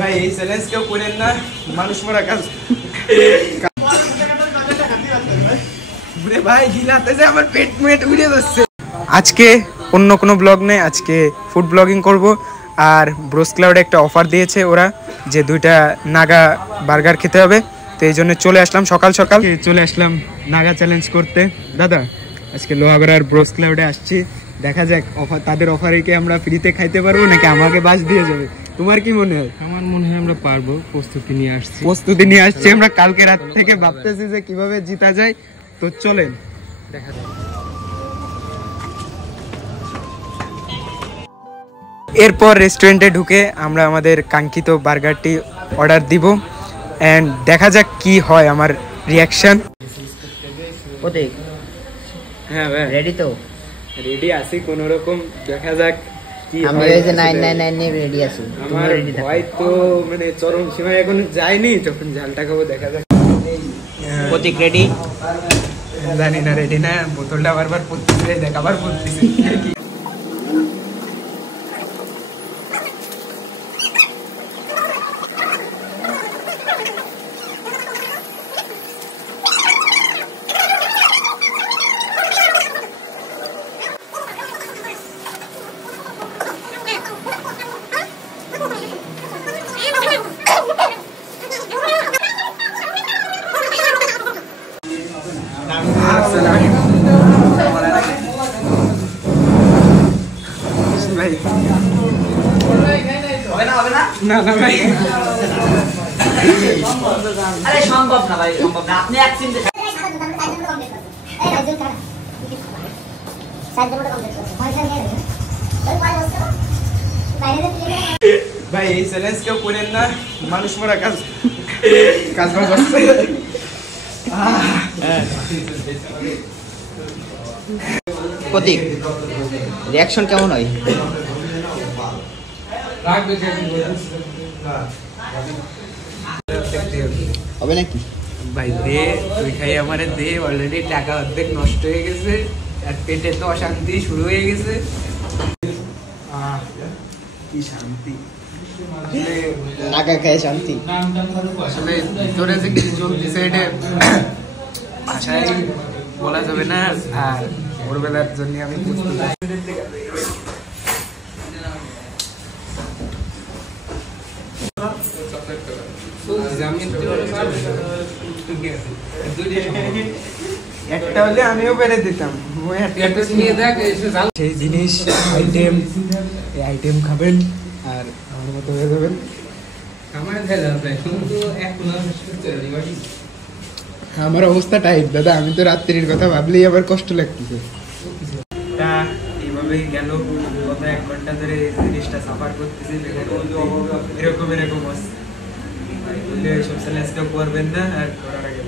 ভাই এই চ্যালেঞ্জ কেউ করেন না, মানুষ মারা কাজ। ভাই গিলাতে যে আমার পেট মেট উড়ে যাচ্ছে। আজকে অন্য কোনো ব্লগ নেই, আজকে ফুড ব্লগিং করব। আর ব্রোস ক্লাউডে একটা অফার দিয়েছে ওরা, যে 2টা নাগা বার্গার খেতে হবে। তো এই জন্য চলে আসলাম, সকাল সকাল চলে আসলাম নাগা চ্যালেঞ্জ করতে। দাদা আজকে লোহাগড়ার ব্রোস ক্লাউডে আসছি, দেখা যাক অফার, তাদের অফারে কি আমরা ফ্রিতে খাইতে পারবো নাকি আমাকে বাস দিয়ে যাবে। তোমার কি মনে হয়? আমার মনে হয় আমরা পারবো, প্রস্তুতি নিয়ে আসছি আমরা কালকে রাত থেকে ভাবতেছি যে কিভাবে জিতা যায়। তো চলেন দেখা যাক। এরপর রেস্টুরেন্টে ঢুকে আমরা আমাদের কাঙ্ক্ষিত বার্গারটি অর্ডার দিব এন্ড দেখা যাক কি হয় আমার রিয়াকশন। প্রতীক, হ্যাঁ ভাই রেডি তো? রেডি আছি কোন রকম, দেখা যাক কি হয়। আমি ওই যে 999 নিয়ে রেডি আছি। আমার ভয় তো মানে চরম সীমায় এখন যায়নি, যখন ঝালটা খাবো দেখা যাক। প্রতীক রেডি? জানি না রেডি না, বোতলটা বারবার পড়তেছে, দেখাবার পড়তেছে। ভাই না না ভাই, আরে সম্ভব না ভাই, সম্ভব না। আপনি এক চিন্তা ভাই এই চ্যালেঞ্জ কেউ করেন না, মানুষ মারা কাজ কাজ করছে। প্রতীক, রিঅ্যাকশন কেমন হয়? হবে নাকি? ভাই দে, তুই খাই আমারে দে, অলরেডি টাকা অর্ধেক নষ্ট হয়ে গেছে আর পেটে তো অশান্তি শুরু হয়ে গেছে। কি শান্তি, নাকা খায় শান্তি। আসলে ভিতরে যে কি চলতেছে এটা ভাষায় বলা যাবে না। আর ভোরবেলার জন্য আমি প্রস্তুত আছি। একটা হলে আমিও পেরে দিতাম। সেই জিনিস আইটেম, এই আইটেম খাবেন আর আমার মতো হয়ে যাবেন। আমার অবস্থা টাইট দাদা, আমি তো রাত্রির কথা ভাবলেই আবার কষ্ট লাগতেছে। এইভাবেই গেল গত 1 ঘন্টা ধরে জিনিসটা সাফার করতেছি, এরকম এইসব চ্যালেঞ্জ কেউ করবেন না। আর করার আগে